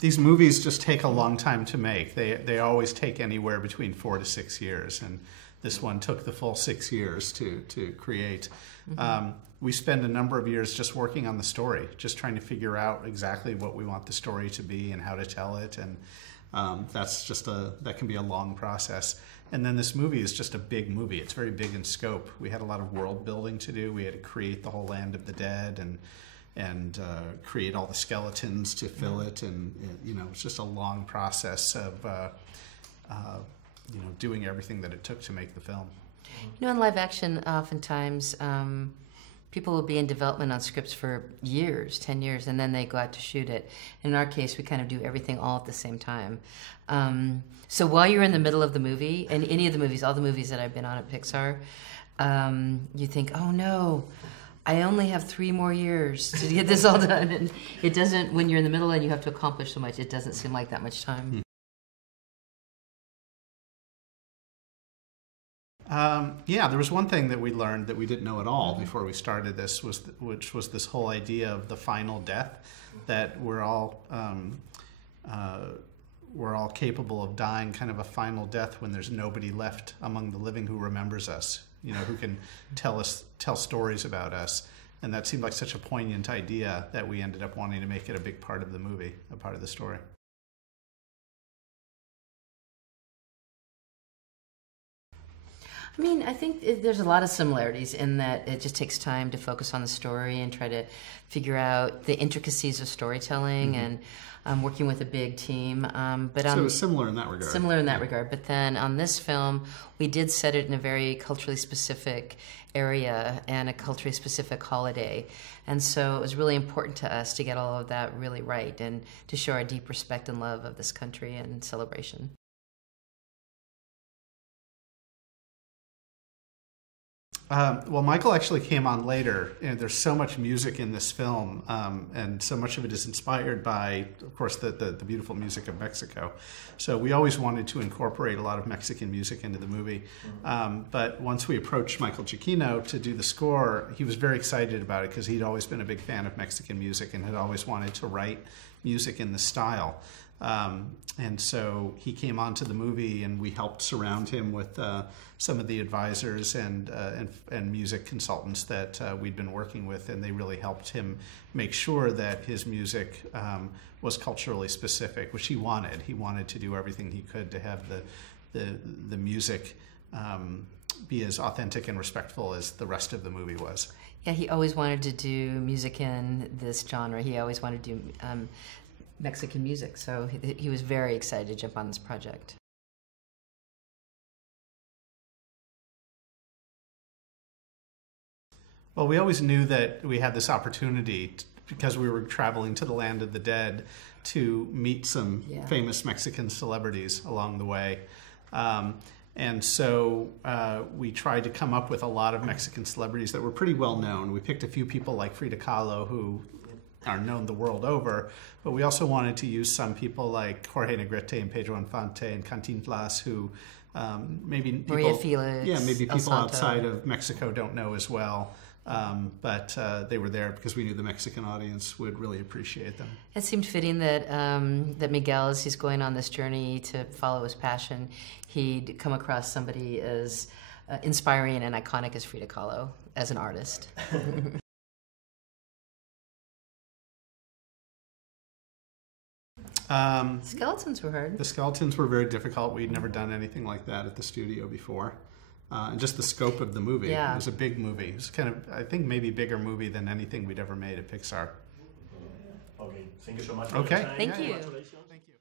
These movies just take a long time to make. They always take anywhere between 4 to 6 years, and this one took the full 6 years to create. Mm-hmm. We spend a number of years just working on the story, just trying to figure out exactly what we want the story to be and how to tell it, and that can be a long process. And then this movie is just a big movie. It's very big in scope. We had a lot of world building to do. We had to create the whole land of the dead and create all the skeletons to fill it, and it's just a long process of doing everything that it took to make the film. In live action, oftentimes people will be in development on scripts for years, 10 years, and then they go out to shoot it. In our case, we kind of do everything all at the same time. So while you're in the middle of the movie, and any of the movies, all the movies that I've been on at Pixar, you think, oh no, I only have 3 more years to get this all done. And it doesn't, when you're in the middle and you have to accomplish so much, it doesn't seem like that much time. There was one thing that we learned that we didn't know at all before we started this, which was this whole idea of the final death, that we're all capable of dying kind of a final death when there's nobody left among the living who remembers us, who can tell stories about us. And that seemed like such a poignant idea that we ended up wanting to make it a big part of the movie, a part of the story. I think there's a lot of similarities in that it just takes time to focus on the story and try to figure out the intricacies of storytelling and working with a big team. So it was similar in that regard. Similar in that regard. But then on this film, we did set it in a very culturally specific area and a culturally specific holiday. And so it was really important to us to get all of that really right and to show our deep respect and love of this country and celebration. Well, Michael actually came on later, and there's so much music in this film, and so much of it is inspired by, of course, the beautiful music of Mexico. So we always wanted to incorporate a lot of Mexican music into the movie. But once we approached Michael Giacchino to do the score, he was very excited about it because he'd always been a big fan of Mexican music and had always wanted to write music in the style. And so he came onto the movie, and we helped surround him with some of the advisors and music consultants that we'd been working with, and they really helped him make sure that his music was culturally specific, which he wanted. He wanted to do everything he could to have the music be as authentic and respectful as the rest of the movie was. Yeah, he always wanted to do music in this genre. He always wanted to do Mexican music, so he was very excited to jump on this project. Well, we always knew that we had this opportunity because we were traveling to the land of the dead to meet some famous Mexican celebrities along the way. And so we tried to come up with a lot of Mexican celebrities that were pretty well known. We picked a few people like Frida Kahlo, who are known the world over, but we also wanted to use some people like Jorge Negrete and Pedro Infante and Cantinflas, who maybe people, Maria Felix, maybe people outside of Mexico don't know as well. But they were there because we knew the Mexican audience would really appreciate them. It seemed fitting that that Miguel, as he's going on this journey to follow his passion, he'd come across somebody as inspiring and iconic as Frida Kahlo as an artist. Skeletons were hard. The skeletons were very difficult. We'd never done anything like that at the studio before. And just the scope of the movie. It was a big movie. It was kind of, I think, maybe bigger movie than anything we'd ever made at Pixar. Okay, thank you so much. Okay. Thank you. Thank you.